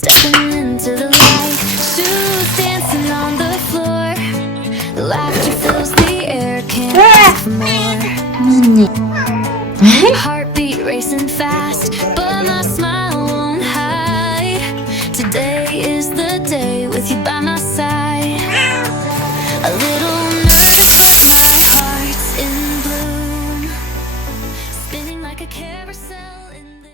Stepping into the light, shoes dancing on the floor. The laughter fills the air, can't ask for more. Heartbeat racing fast, but my smile won't hide. Today is the day with you by my side. A little nervous, but my heart's in bloom, spinning like a carousel in this.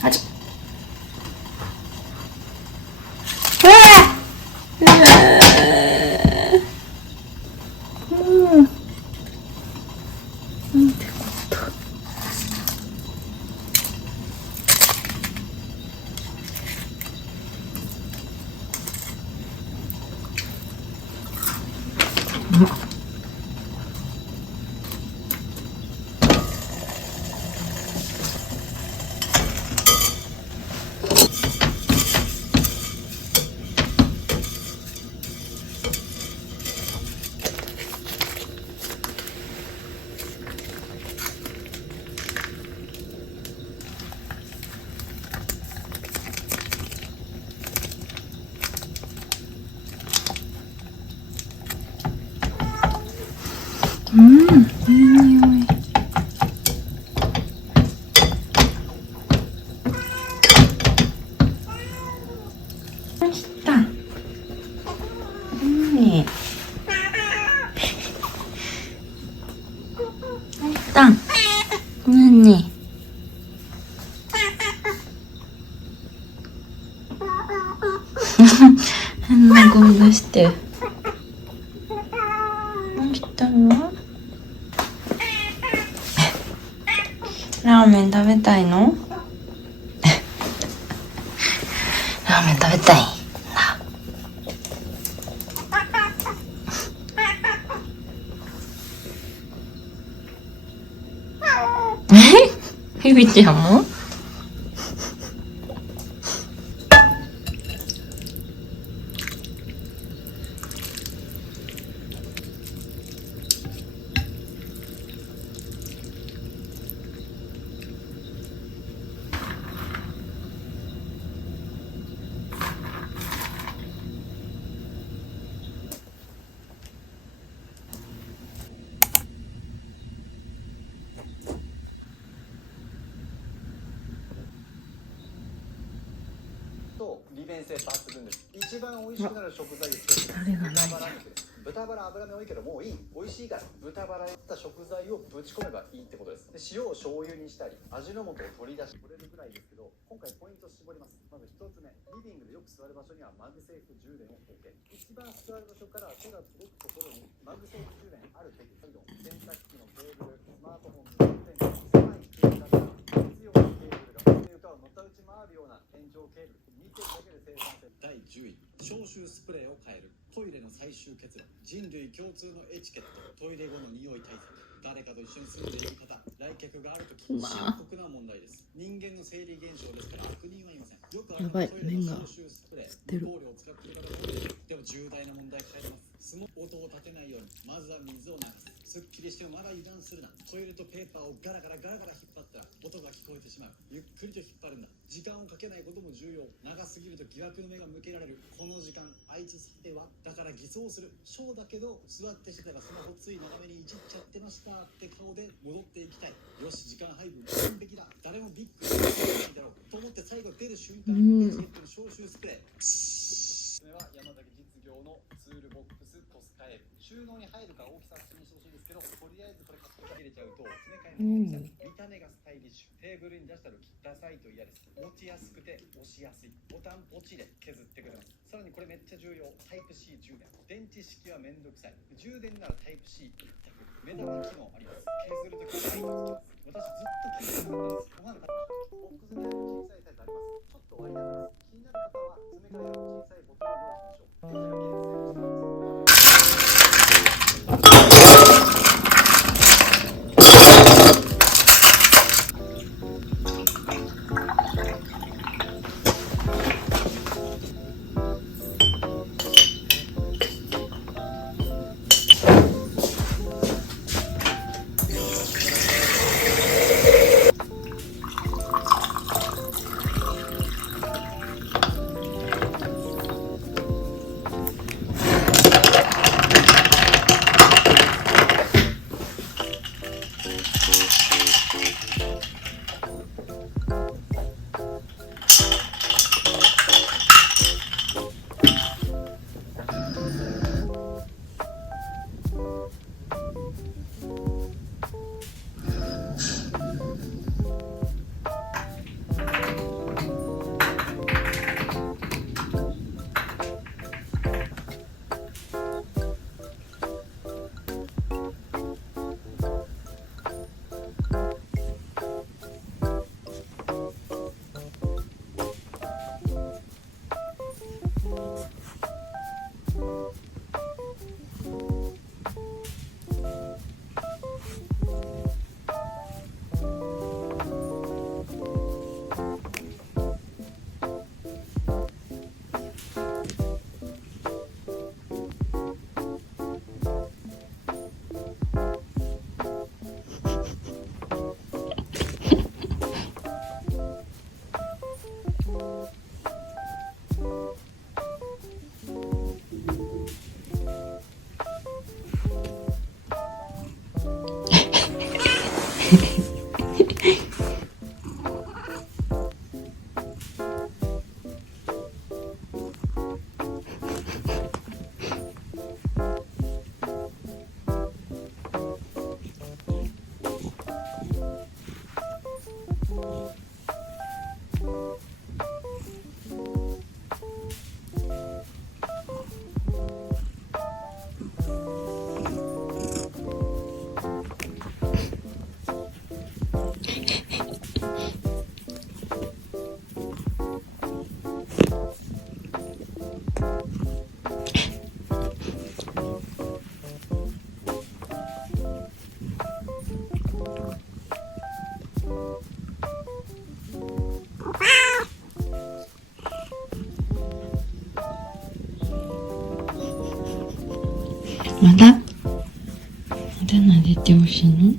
하자. 이匂い. 맛있다. 맛있다. 언니.変な声出して。맛있다よ. ラーメン食べたいの？ラーメン食べたいな。ひびちゃんも？便性抜群です。一番美味しくなる食材です。タレがないじゃん。豚バラ油目多いけどもういい、美味しいから豚バラやった食材をぶち込めばいいってことです。で塩を醤油にしたり味の素を取り出し取れるぐらいですけど、今回ポイント絞ります。まず一つ目、リビングでよく座る場所にはマグセーフ充電を置け。一番座る場所から手が届くところにマグセーフ充電あるべき。洗濯機のケーブル、スマートフォンの電池、狭いケーブルだから必要なケーブルが床をのたうち回るような天井ケーブル、見てるだけで生産性。第10位、消臭スプレーを変える。トイレの最終結論、人類共通のエチケット、トイレ後の匂い対策。誰かと一緒に住んでいる方、来客があるとき深刻な問題です。人間の生理現象ですから悪人はいません。よくあるのはトイレの消臭スプレー、無香料を使っている方が多い。でも重大な問題変えてます。スモ音を立てないようにまずは水を流す。すっきりしてもまだ油断するな。トイレットペーパーをガラガラガラガラ引っ張ったら音が聞こえてしまう。ゆっくりと引っ張るんだ。時間をかけないことも重要。長すぎると疑惑の目が向けられる。この時間あいつさてはだから偽装する。ショーだけど座ってしてたらスマホつい長めにいじっちゃってましたって顔で戻っていきたい。よし、時間配分完璧だ。誰もビッグにないだろうと思って最後出る瞬間にエチケットの消臭スプレー。これは山崎実業のツールボックストスカエル。収納に入るか大きさ確認してほしいですけど、とりあえずこれ買って入れちゃうと詰め替えが見た目がスタイリッシュ。テーブルに出した時ダサいと嫌です。持ちやすくて押しやすい。ボタンポチで削ってくれます。さらにこれめっちゃ重要、タイプ C 充電。電池式はめんどくさい。充電ならタイプ C 一択。目玉機能あります。削るときライトつきます。私ずっと削りたかったんです。ご飯食べました。ボックスにある小さいサイズあります。ちょっと割高です。気になる方は詰め替えの小さいボトルを用意しましょう。こちら厳選したまだ撫でてほしいの？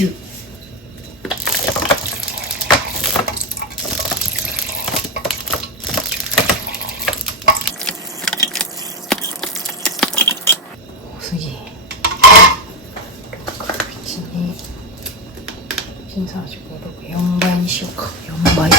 9。多すぎ。6、1、2、1、2、3、4、5、6、4倍にしようか。4倍。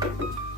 ます。